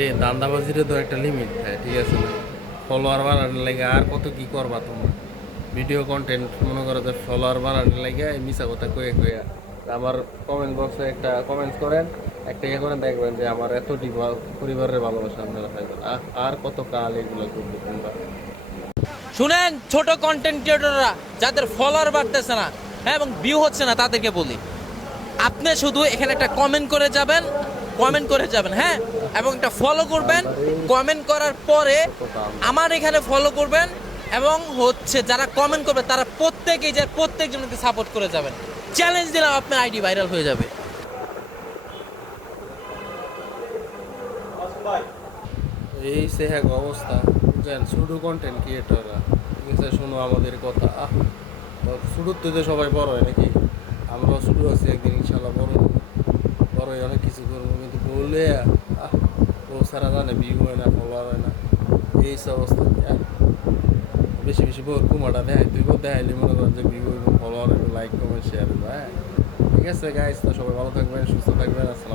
এই দান্দাবাজিরও তো একটা লিমিট থাকে, ঠিক আছে না? ফলোয়ার বাড়ানোর লাগে আর কত কি করবা তোমরা? ভিডিও কন্টেন্ট মনে করো যে ফলোয়ার বাড়ানোর লাগে এই মিছা কথা কয়ে কয়ে আমার কমেন্ট বক্সে একটা কমেন্টস করেন, একটা ইয়ে করেন, দেখবেন যে আমার এতটি পরিবারের ভালোবাসা আপনারা পাইবেন। আর কত কাল এগুলো করবো তোমরা? শুনেন, ছোট কন্টেন্ট ক্রিয়েটররা যাদের ফলোয়ার বাড়তেছে না, হ্যাঁ, এবং ভিউ হচ্ছে না, তাদেরকে বলি, আপনি শুধু এখানে একটা কমেন্ট করে যাবেন, হ্যাঁ, এবং একটা ফলো করবেন। কমেন্ট করার পরে আমার এখানে ফলো করবেন, এবং হচ্ছে যারা কমেন্ট করবে তারা প্রত্যেকজনকে সাপোর্ট করে যাবেন। চ্যালেঞ্জ দিলাম, আপনার আইডি ভাইরাল হয়ে যাবে। এই সে এক অবস্থা, বুঝছেন? শুধু কন্টেন্ট ক্রিয়েটররা, ঠিক আছে, শোনো আমাদের কথা। শুরুর তো সবাই বড় হয় নাকি? আমরাও শুরু আছি, একদিন ইনশাল্লাহ বড় হবো। বড় হয়ে অনেক কিছু করবো, কিন্তু বললে ও সারা জানে ভিউ হয় না, ফলোয়ার হয় না, এই সব অবস্থা। বেশি বেশি বউর কুমাটা দেখাই, তুই দেখাইলি মনে করেন যে ভিউ হইব, ফলোয়ার হইব, লাইক কমেন্ট শেয়ার হইব। হ্যাঁ, ঠিক আছে গাইস, তো সবাই ভালো থাকবেন, সুস্থ থাকবেন। আসসালাম।